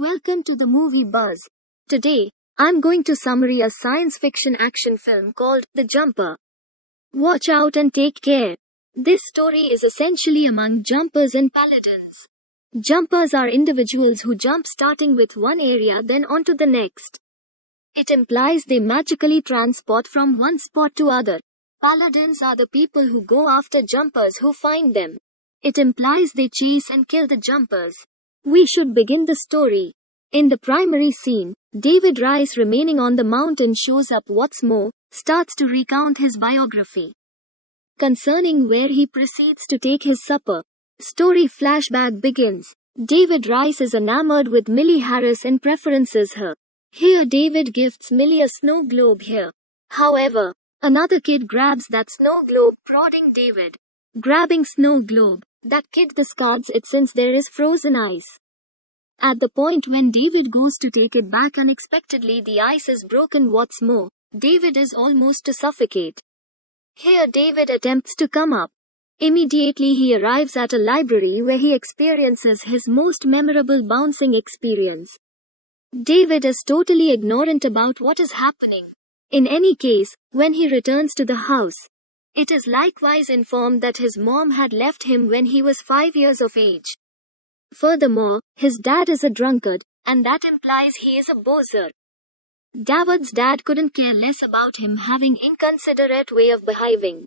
Welcome to the Movie Buzz. Today, I'm going to summary a science fiction action film called The Jumper. Watch out and take care. This story is essentially among jumpers and paladins. Jumpers are individuals who jump starting with one area then onto the next. It implies they magically transport from one spot to other. Paladins are the people who go after jumpers who find them. It implies they chase and kill the jumpers. We should begin the story. In the primary scene, David Rice, remaining on the mountain, shows up. What's more, starts to recount his biography, concerning where he proceeds to take his supper. Story flashback begins. David Rice is enamored with Millie Harris and preferences her. Here David gifts Millie a snow globe here. However, another kid grabs that snow globe, prodding David. Grabbing snow globe, that kid discards it since there is frozen ice. At the point when David goes to take it back, unexpectedly the ice is broken. What's more, David is almost to suffocate. Here David attempts to come up. Immediately he arrives at a library where he experiences his most memorable bouncing experience. David is totally ignorant about what is happening. In any case, when he returns to the house, it is likewise informed that his mom had left him when he was 5 years of age. Furthermore, his dad is a drunkard, and that implies he is a bozer. David's dad couldn't care less about him having inconsiderate way of behaving.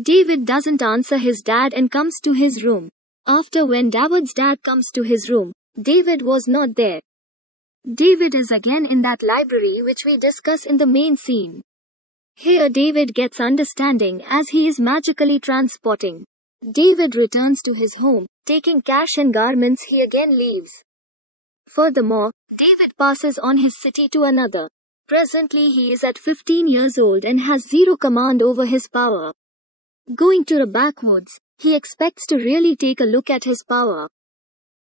David doesn't answer his dad and comes to his room. After, when David's dad comes to his room, David was not there. David is again in that library which we discuss in the main scene. Here David gets understanding as he is magically transporting. David returns to his home, taking cash and garments. He again leaves. Furthermore, David passes on his city to another. Presently he is at 15 years old and has zero command over his power. Going to a backwoods, he expects to really take a look at his power.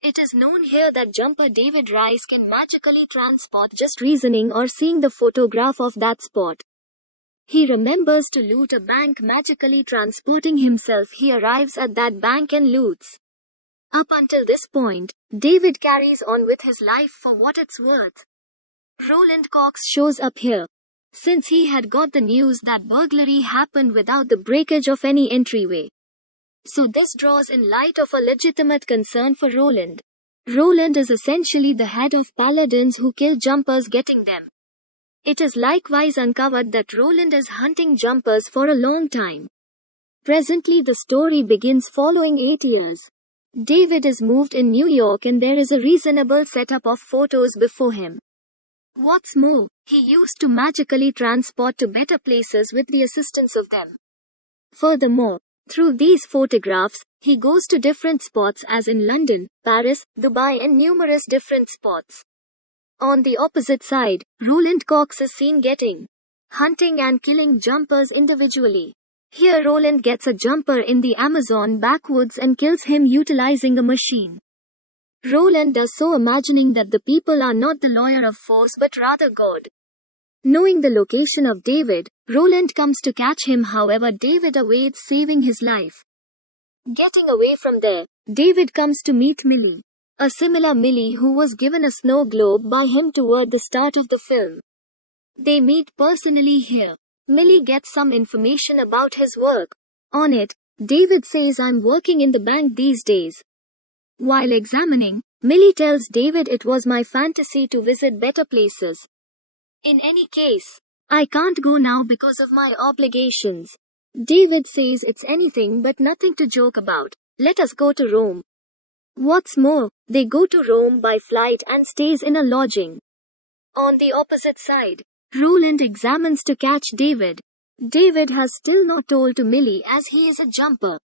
It is known here that jumper David Rice can magically transport just reasoning or seeing the photograph of that spot. He remembers to loot a bank, magically transporting himself. He arrives at that bank and loots. Up until this point, David carries on with his life for what it's worth. Roland Cox shows up here, since he had got the news that burglary happened without the breakage of any entryway. So this draws in light of a legitimate concern for Roland. Roland is essentially the head of paladins who kill jumpers, getting them. It is likewise uncovered that Roland is hunting jumpers for a long time. Presently the story begins following 8 years. David is moved in New York and there is a reasonable setup of photos before him. What's more, he used to magically transport to better places with the assistance of them. Furthermore, through these photographs, he goes to different spots as in London, Paris, Dubai and numerous different spots. On the opposite side, Roland Cox is seen hunting and killing jumpers individually. Here Roland gets a jumper in the Amazon backwoods and kills him utilizing a machine. Roland does so imagining that the people are not the lawyer of force but rather God. Knowing the location of David, Roland comes to catch him. However, David awaits, saving his life. Getting away from there, David comes to meet Millie. A similar Millie who was given a snow globe by him toward the start of the film. They meet personally here. Millie gets some information about his work. On it, David says, "I'm working in the bank these days." While examining, Millie tells David, "It was my fantasy to visit better places. In any case, I can't go now because of my obligations." David says, "It's anything but nothing to joke about. Let us go to Rome." What's more, they go to Rome by flight and stays in a lodging. On the opposite side, Roland examines to catch David. David has still not told to Millie as he is a jumper.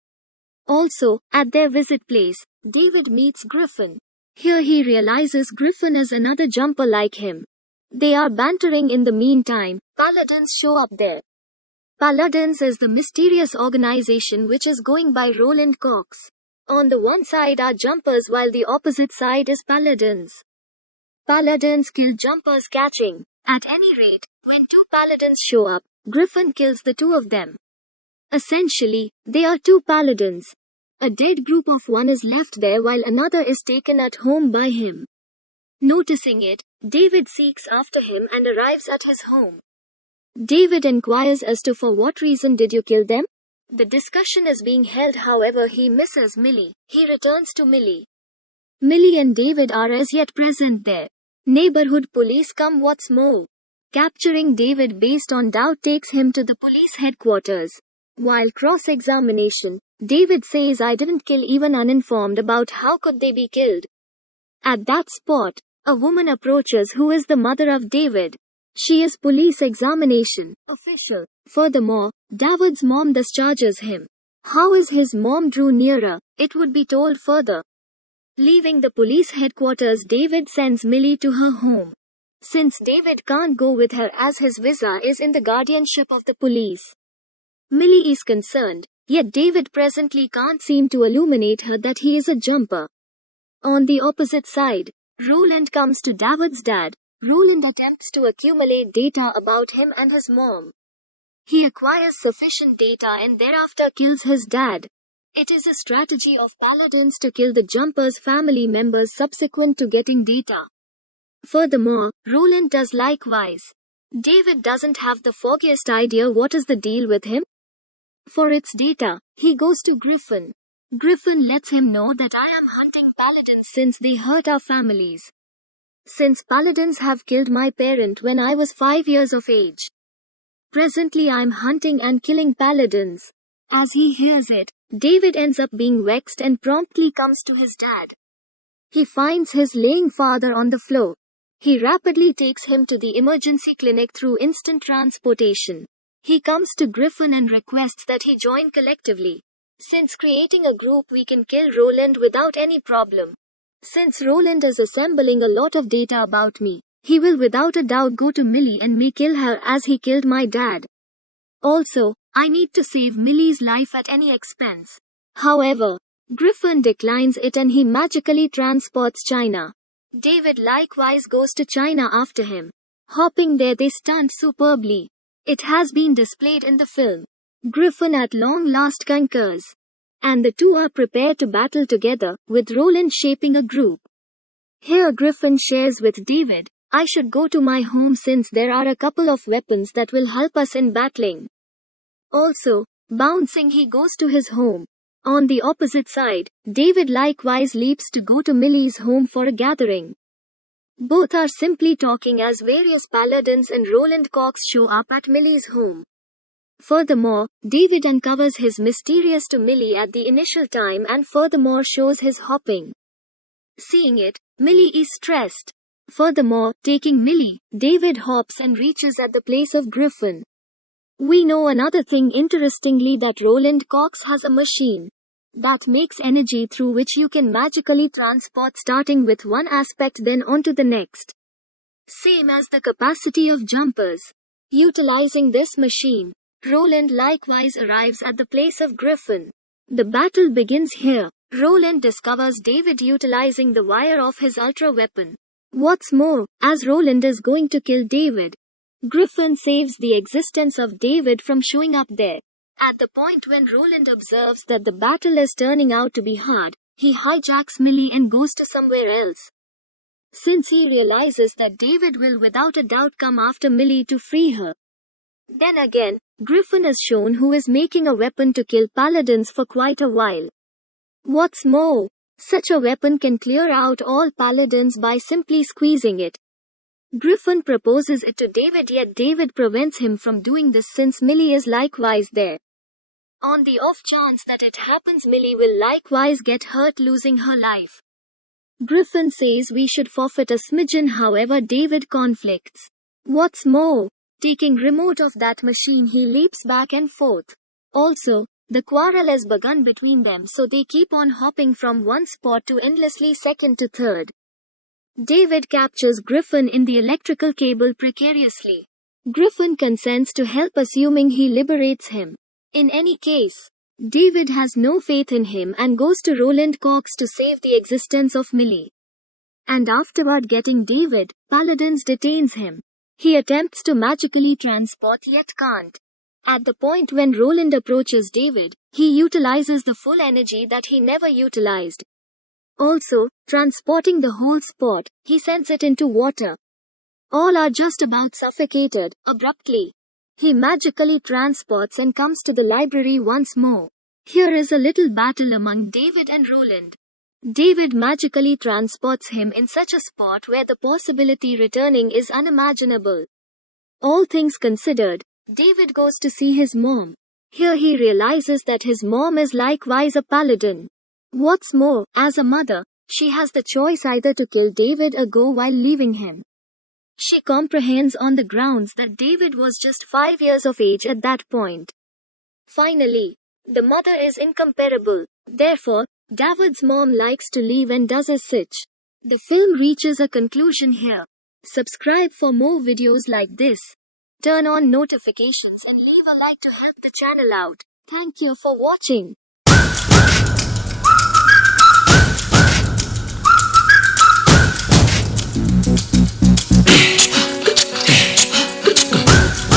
Also, at their visit place, David meets Griffin. Here he realizes Griffin is another jumper like him. They are bantering. In the meantime, Paladins show up there. Paladins is the mysterious organization which is going by Roland Cox. On the one side are jumpers while the opposite side is paladins. Paladins kill jumpers catching. At any rate, when two paladins show up, Griffin kills the two of them. Essentially, they are two paladins. A dead group of one is left there while another is taken at home by him. Noticing it, David seeks after him and arrives at his home. David inquires as to for what reason did you kill them? The discussion is being held, however he misses Millie. He returns to Millie. Millie and David are as yet present there. Neighborhood police come what's more. Capturing David based on doubt takes him to the police headquarters. While cross-examination, David says I didn't kill, even uninformed about how could they be killed. At that spot, a woman approaches who is the mother of David. She is police examination official. Furthermore, David's mom discharges him. How is his mom drew nearer, it would be told further. Leaving the police headquarters, David sends Millie to her home. Since David can't go with her as his visa is in the guardianship of the police, Millie is concerned, yet David presently can't seem to illuminate her that he is a jumper. On the opposite side, Roland comes to David's dad. Roland attempts to accumulate data about him and his mom. He acquires sufficient data and thereafter kills his dad. It is a strategy of Paladins to kill the jumper's family members subsequent to getting data. Furthermore, Roland does likewise. David doesn't have the foggiest idea what is the deal with him. For its data, he goes to Griffin. Griffin lets him know that I am hunting Paladins since they hurt our families. Since Paladins have killed my parent when I was 5 years of age. Presently I am hunting and killing Paladins. As he hears it, David ends up being vexed and promptly comes to his dad. He finds his laying father on the floor. He rapidly takes him to the emergency clinic through instant transportation. He comes to Griffin and requests that he join collectively. Since creating a group we can kill Roland without any problem. Since Roland is assembling a lot of data about me, he will without a doubt go to Millie and may kill her as he killed my dad. Also, I need to save Millie's life at any expense. However, Griffin declines it and he magically transports China. David likewise goes to China after him. Hopping there they stunt superbly. It has been displayed in the film. Griffin at long last conquers. And the two are prepared to battle together, with Roland shaping a group. Here Griffin shares with David, I should go to my home since there are a couple of weapons that will help us in battling. Also, bouncing he goes to his home. On the opposite side, David likewise leaps to go to Millie's home for a gathering. Both are simply talking as various Paladins and Roland Cox show up at Millie's home. Furthermore, David uncovers his mysterious to Millie at the initial time and furthermore shows his hopping. Seeing it, Millie is stressed. Furthermore, taking Millie, David hops and reaches at the place of Griffin. We know another thing interestingly that Roland Cox has a machine that makes energy through which you can magically transport starting with one aspect then onto the next. Same as the capacity of jumpers. Utilizing this machine, Roland likewise arrives at the place of Griffin. The battle begins here. Roland discovers David utilizing the wire of his ultra weapon. What's more, as Roland is going to kill David, Griffin saves the existence of David from showing up there. At the point when Roland observes that the battle is turning out to be hard, he hijacks Millie and goes to somewhere else. Since he realizes that David will without a doubt come after Millie to free her. Then again, Griffin is shown who is making a weapon to kill Paladins for quite a while. What's more, such a weapon can clear out all Paladins by simply squeezing it. Griffin proposes it to David, yet David prevents him from doing this since Millie is likewise there. On the off chance that it happens, Millie will likewise get hurt, losing her life. Griffin says we should forfeit a smidgen, however David conflicts. What's more, taking remote of that machine he leaps back and forth. Also, the quarrel has begun between them, so they keep on hopping from one spot to endlessly second to third. David captures Griffin in the electrical cable precariously. Griffin consents to help, assuming he liberates him. In any case, David has no faith in him and goes to Roland Cox to save the existence of Millie. And afterward, getting David, Paladins detains him. He attempts to magically transport yet can't. At the point when Roland approaches David, he utilizes the full energy that he never utilized. Also, transporting the whole spot, he sends it into water. All are just about suffocated, abruptly. He magically transports and comes to the library once more. Here is a little battle among David and Roland. David magically transports him in such a spot where the possibility returning is unimaginable. All things considered, David goes to see his mom. Here he realizes that his mom is likewise a paladin. What's more, as a mother, she has the choice either to kill David or go while leaving him. She comprehends on the grounds that David was just 5 years of age at that point. Finally, the mother is incomparable. Therefore, David's mom likes to leave and does as such. The film reaches a conclusion here. Subscribe for more videos like this. Turn on notifications and leave a like to help the channel out. Thank you for watching.